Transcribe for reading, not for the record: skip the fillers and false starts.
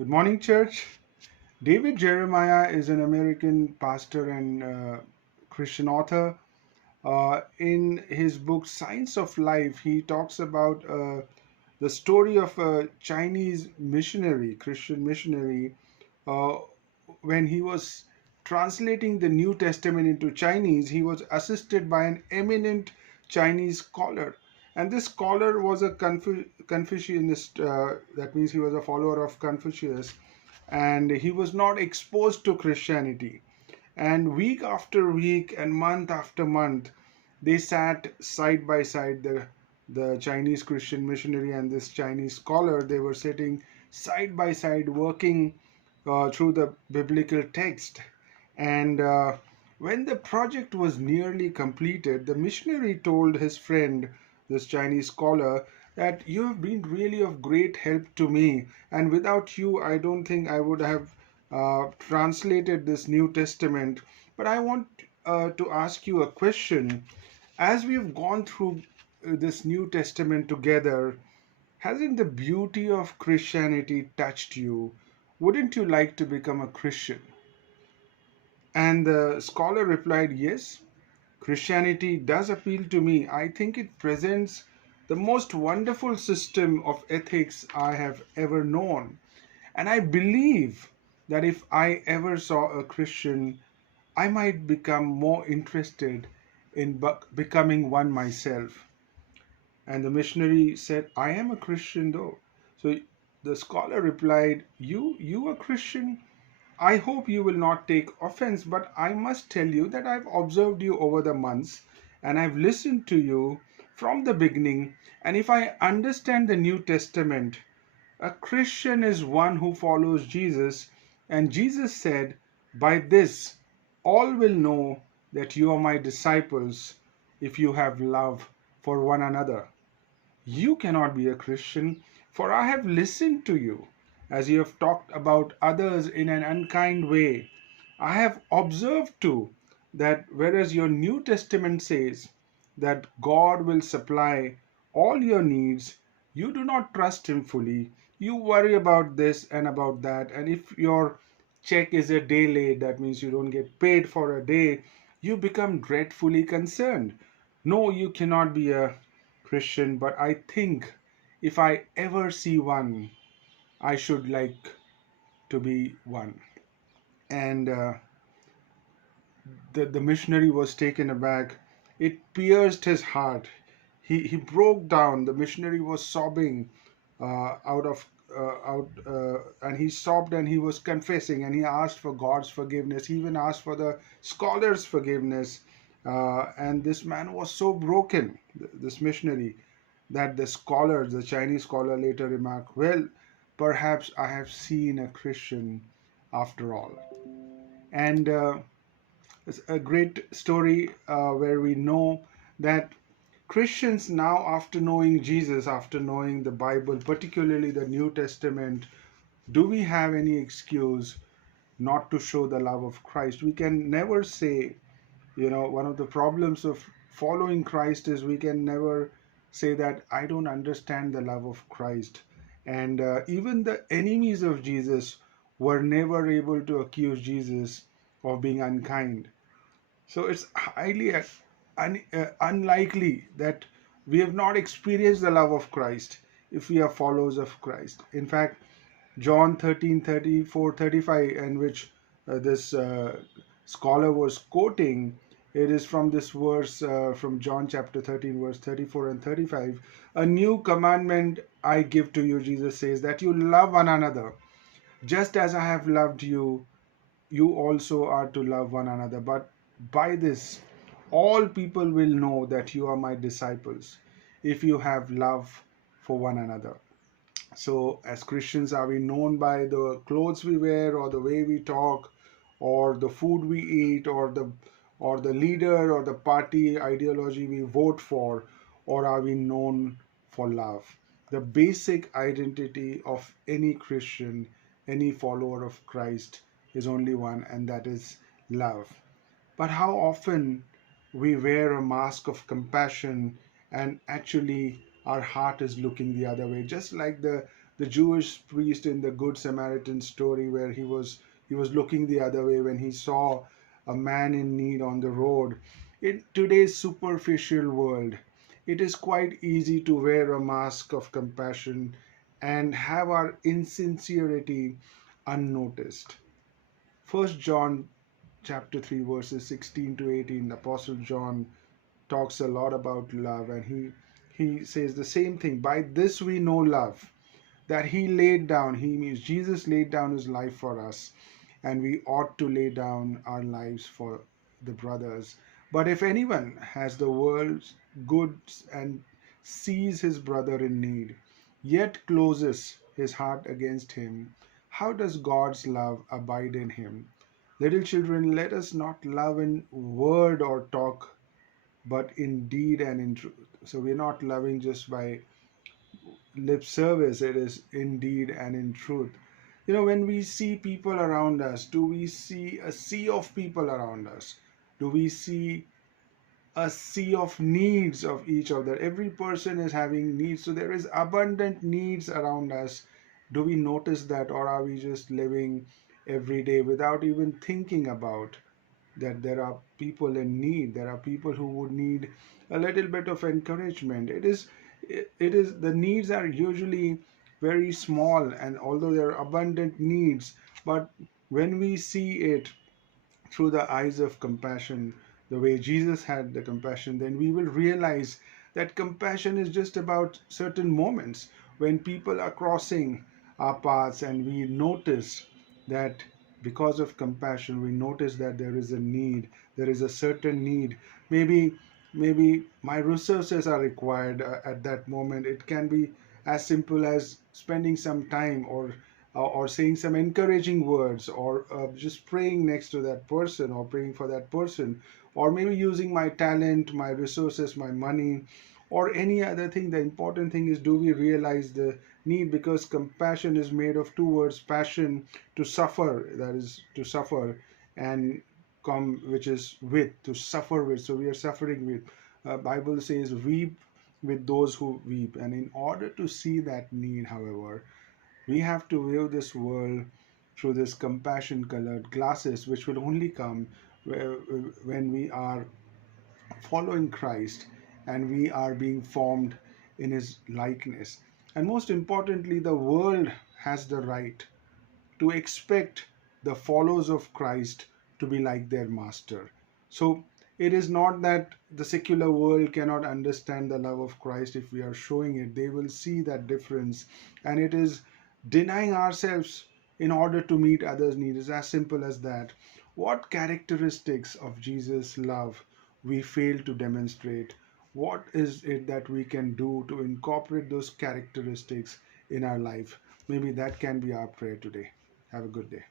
Good morning, church. David Jeremiah is an American pastor and Christian author. In his book Science of Life, he talks about the story of a Chinese missionary, Christian missionary, uh, when he was translating the New Testament into Chinese. He was assisted by an eminent Chinese scholar. And this scholar was a Confucianist, that means he was a follower of Confucius, and he was not exposed to Christianity. And week after week and month after month, they sat side by side, the Chinese Christian missionary and this Chinese scholar. They were sitting side by side, working through the biblical text. And when the project was nearly completed, the missionary told his friend, this Chinese scholar, that you have been really of great help to me, and without you, I don't think I would have translated this New Testament. But I want to ask you a question. As we've gone through this New Testament together, hasn't the beauty of Christianity touched you? Wouldn't you like to become a Christian? And the scholar replied, yes, Christianity does appeal to me. I think it presents the most wonderful system of ethics I have ever known. And I believe that if I ever saw a Christian, I might become more interested in becoming one myself. And the missionary said, I am a Christian though. So the scholar replied, you a Christian? I hope you will not take offense, but I must tell you that I've observed you over the months and I've listened to you from the beginning. And if I understand the New Testament, a Christian is one who follows Jesus. And Jesus said, by this, all will know that you are my disciples if you have love for one another. You cannot be a Christian, for I have listened to you as you have talked about others in an unkind way. I have observed too that whereas your New Testament says that God will supply all your needs, you do not trust Him fully. You worry about this and about that, and if your check is a day late, that means you don't get paid for a day, you become dreadfully concerned. No, you cannot be a Christian, but I think if I ever see one, I should like to be one. And the missionary was taken aback. It pierced his heart. He broke down. The missionary was sobbing out of out and he sobbed and he was confessing and he asked for God's forgiveness. He even asked for the scholar's forgiveness. And this man was so broken, this missionary, that the scholar, the Chinese scholar, later remarked, well, perhaps I have seen a Christian after all. And it's a great story where we know that Christians now, after knowing Jesus, after knowing the Bible, particularly the New Testament, do we have any excuse not to show the love of Christ? We can never say, one of the problems of following Christ is we can never say that I don't understand the love of Christ. And even the enemies of Jesus were never able to accuse Jesus of being unkind. So it's highly unlikely that we have not experienced the love of Christ if we are followers of Christ. In fact, John 13:34-35, in which this scholar was quoting, it is from this verse from John chapter 13, verse 34 and 35. A new commandment I give to you, Jesus says, that you love one another. Just as I have loved you, you also are to love one another. But by this, all people will know that you are my disciples if you have love for one another. So, as Christians, are we known by the clothes we wear, or the way we talk, or the food we eat, or the leader or the party ideology we vote for, or are we known for love? The basic identity of any Christian, any follower of Christ, is only one, and that is love. But how often we wear a mask of compassion and actually our heart is looking the other way, just like the the Jewish priest in the Good Samaritan story, where he was looking the other way when he saw a man in need on the road. In today's superficial world, it is quite easy to wear a mask of compassion and have our insincerity unnoticed. First John chapter 3 verses 16 to 18, Apostle John talks a lot about love, and he says the same thing. By this we know love, that he laid down, he means Jesus laid down his life for us, and we ought to lay down our lives for the brothers. But if anyone has the world's goods and sees his brother in need, yet closes his heart against him, how does God's love abide in him? Little children, let us not love in word or talk, but in deed and in truth. So we're not loving just by lip service, it is in deed and in truth. When we see people around us, do we see a sea of people around us? Do we see a sea of needs of each other? Every person is having needs, so there is abundant needs around us. Do we notice that, or are we just living every day without even thinking about that there are people in need, there are people who would need a little bit of encouragement? It is the needs are usually very small, and although there are abundant needs, but when we see it through the eyes of compassion, the way Jesus had the compassion, then we will realize that compassion is just about certain moments when people are crossing our paths, and we notice that because of compassion, we notice that there is a need, there is a certain need. Maybe my resources are required at that moment. It can be as simple as spending some time, or saying some encouraging words, or just praying next to that person, or praying for that person, or maybe using my talent, my resources, my money, or any other thing. The important thing is, do we realize the need? Because compassion is made of two words: passion, to suffer, that is to suffer, and come, which is with, to suffer with. So we are suffering with. Bible says, weep with those who weep. And in order to see that need, however, we have to view this world through this compassion colored glasses, which will only come when we are following Christ and we are being formed in his likeness. And most importantly, the world has the right to expect the followers of Christ to be like their master. So it is not that the secular world cannot understand the love of Christ. If we are showing it, they will see that difference. And it is denying ourselves in order to meet others' needs. It's as simple as that. What characteristics of Jesus' love we fail to demonstrate? What is it that we can do to incorporate those characteristics in our life? Maybe that can be our prayer today. Have a good day.